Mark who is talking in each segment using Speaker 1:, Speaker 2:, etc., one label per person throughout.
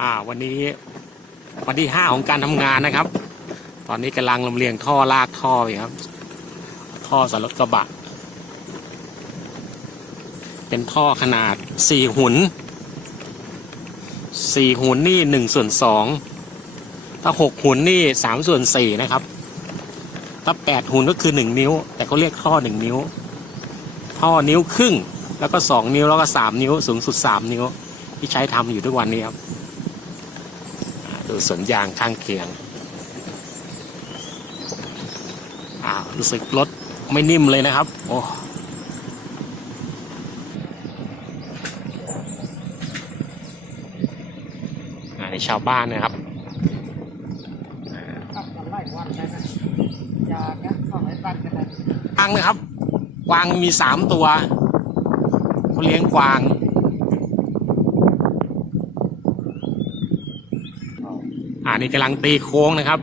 Speaker 1: อ่า วันนี้วันที่ห้าของการทำงานนะครับ ตอนนี้กำลังลำเลียงท่อลากท่อไปครับ ท่อสำหรับรถกระบะ เป็นท่อขนาดสี่หุนสี่หุนนี่หนึ่งส่วนสองถ้าหกหุนนี่สามส่วนสี่นะครับ ถ้าแปดหุนก็คือหนึ่งนิ้ว แต่เขาเรียกท่อหนึ่งนิ้ว ท่อนิ้วครึ่ง แล้วก็สองนิ้วแล้วก็สามนิ้ว สูงสุดสามนิ้ว ที่ใช้ทำอยู่ทุกวันนี้ครับ สวนยางข้างเคียงอ่ารู้สึกรถไม่นิ่มเลยนะครับ โอ้ในชาวบ้านนะครับ
Speaker 2: วันได้นะยาแก๊สเข้าไปตัดกันได้
Speaker 1: กวางนะครับกวางมีสามตัวเขาเลี้ยงกวาง อ่า นี่กำลังตีโค้งนะครับ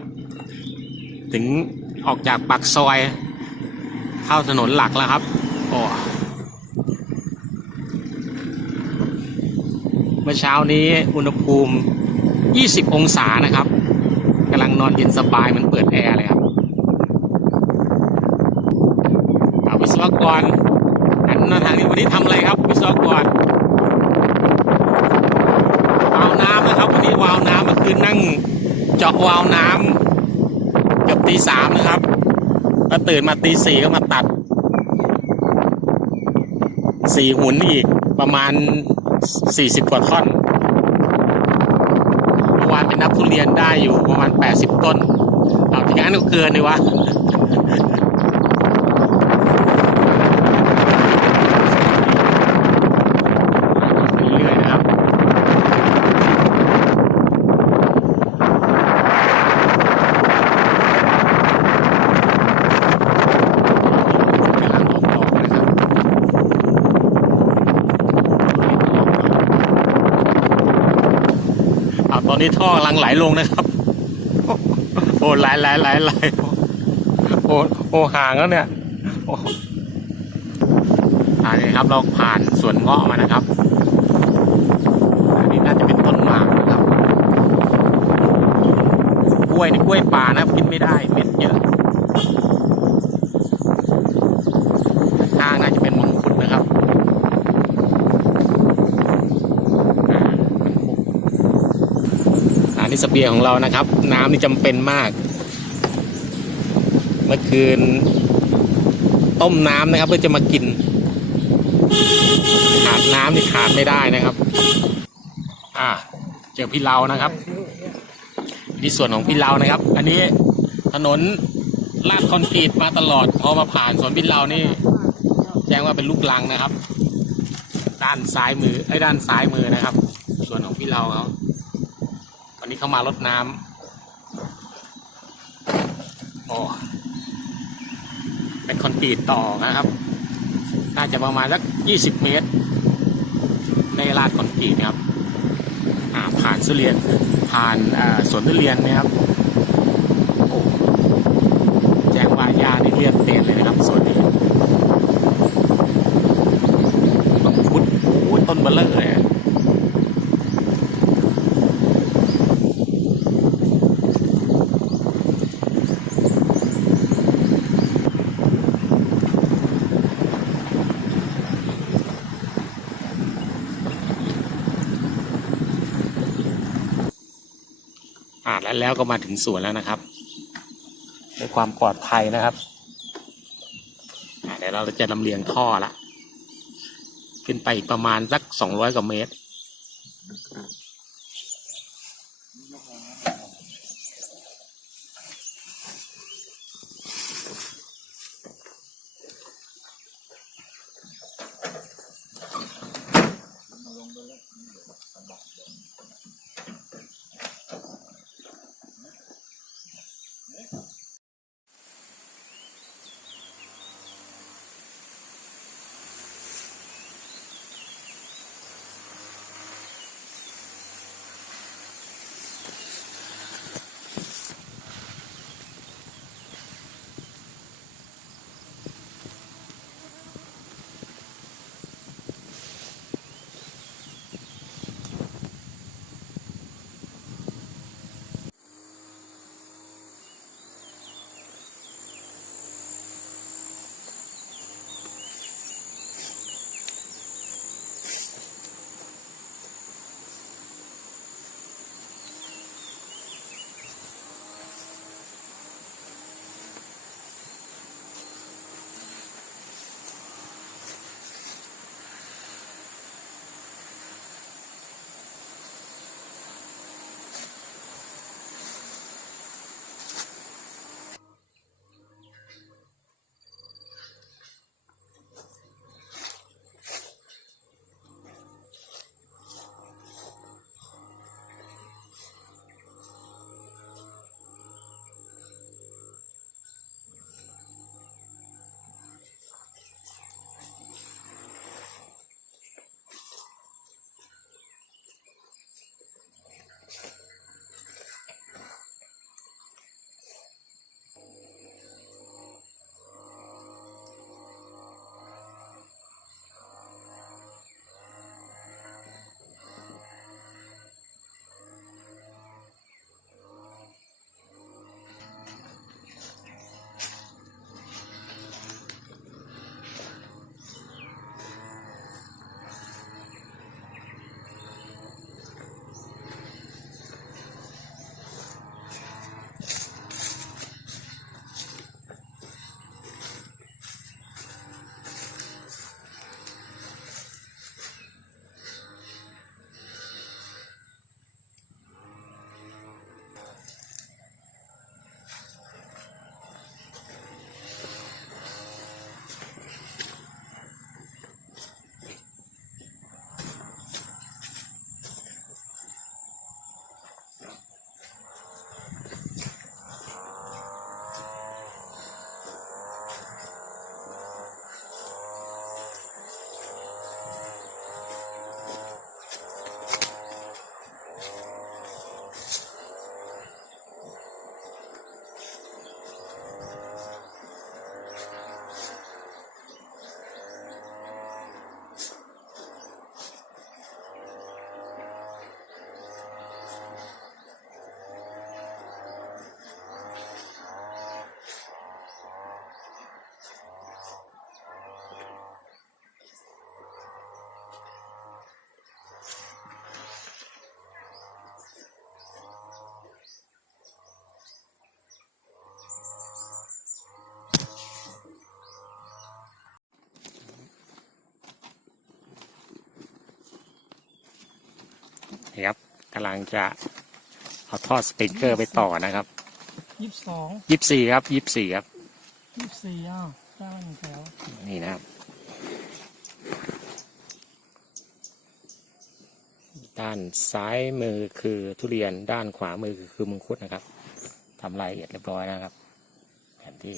Speaker 1: ถึงออกจากปากซอย เข้าถนนหลักแล้วครับโอ้เมื่อเช้านี้อุณหภูมิ 20 องศานะครับกำลังนอนเย็นสบายมันเปิดแอร์เลยครับอ่าวิศวกรอันมาทางนี้วันนี้ทำอะไรครับวิศวกรวาวน้ำนะครับวันนี้วาวน้ำเมื่อคืนนั่ง เจาะวาล์วน้ำเกือบตีสามนะครับ ก็ตื่นมาตีสี่ก็มาตัดสี่หุ่นอีกประมาณสี่สิบกว่าท่อนเมื่อวานเป็นนับทุเรียนได้อยู่ประมาณแปดสิบต้นเอาทีงั้นก็เกินเลยวะ ไปเรื่อยๆนะครับ กำลังออกดอกนะครับเอนนี้ท่อกำลังไหลลงนะครับ โอ้ไหลไหลไหลไหลโอ้โอ้ห่างแล้วเนี่ยอ้อันนี้ครับเราผ่านสวนเงาะมานะครับ อันนี้น่าจะเป็นต้นหมากนะครับ กล้วยนี่กล้วยป่านะกินไม่ได้เม็ดเยอะข้างน่าจะเป็นมังคุดนะครับอ่า อันนี้เสบียของเรานะครับ น้ำนี่จำเป็นมาก เมื่อคืน ต้มน้ำนะครับเพื่อจะมากิน ขาดน้ำนี่ขาดไม่ได้นะครับ อ่าเจอพี่เรานะครับนี่ส่วนของพี่เรานะครับ อันนี้ถนนลาดคอนกรีตมาตลอด พอมาผ่านสวนพี่เรานี่ แจ้งว่าเป็นลูกลังนะครับ ด้านซ้ายมือไอ้ด้านซ้ายมือนะครับ ส่วนของพี่เราเขา วันนี้เขามารดน้ำโอ้เป็นคอนกรีตต่อนะครับ น่าจะประมาณสักยี่สิบเมตร ในลาดคอนกรีตนะครับผ่านสุเรียน ผ่านสวนทุเรียนนะครับโอ้แจงวายานี่เรียบเต็มเลยนะครับสวนนี้มังคุดโอ้ต้นเบลเลอร์เลย อะอ่าแล้วแล้วก็มาถึงสวนแล้วนะครับด้วยความปลอดภัยนะครับอ่าเดี๋ยวเราจะลำเลียงท่อละ ขึ้นไปอีกประมาณสักสองร้อยกว่าเมตรำลังจะเอาท่อสปริงเกอร์ไปต่อนะครับ
Speaker 2: ยี่สิบสอง
Speaker 1: ยี่สี่ครับยี่สี่ครับ
Speaker 2: ยี่สิบสี่อ้าวเจ้าหนึ่งแถว
Speaker 1: นี่นะครับด้านซ้ายมือคือทุเรียนด้านขวามือคือมังคุดนะครับทำรายละเอียดเรียบร้อยนะครับ แผนที่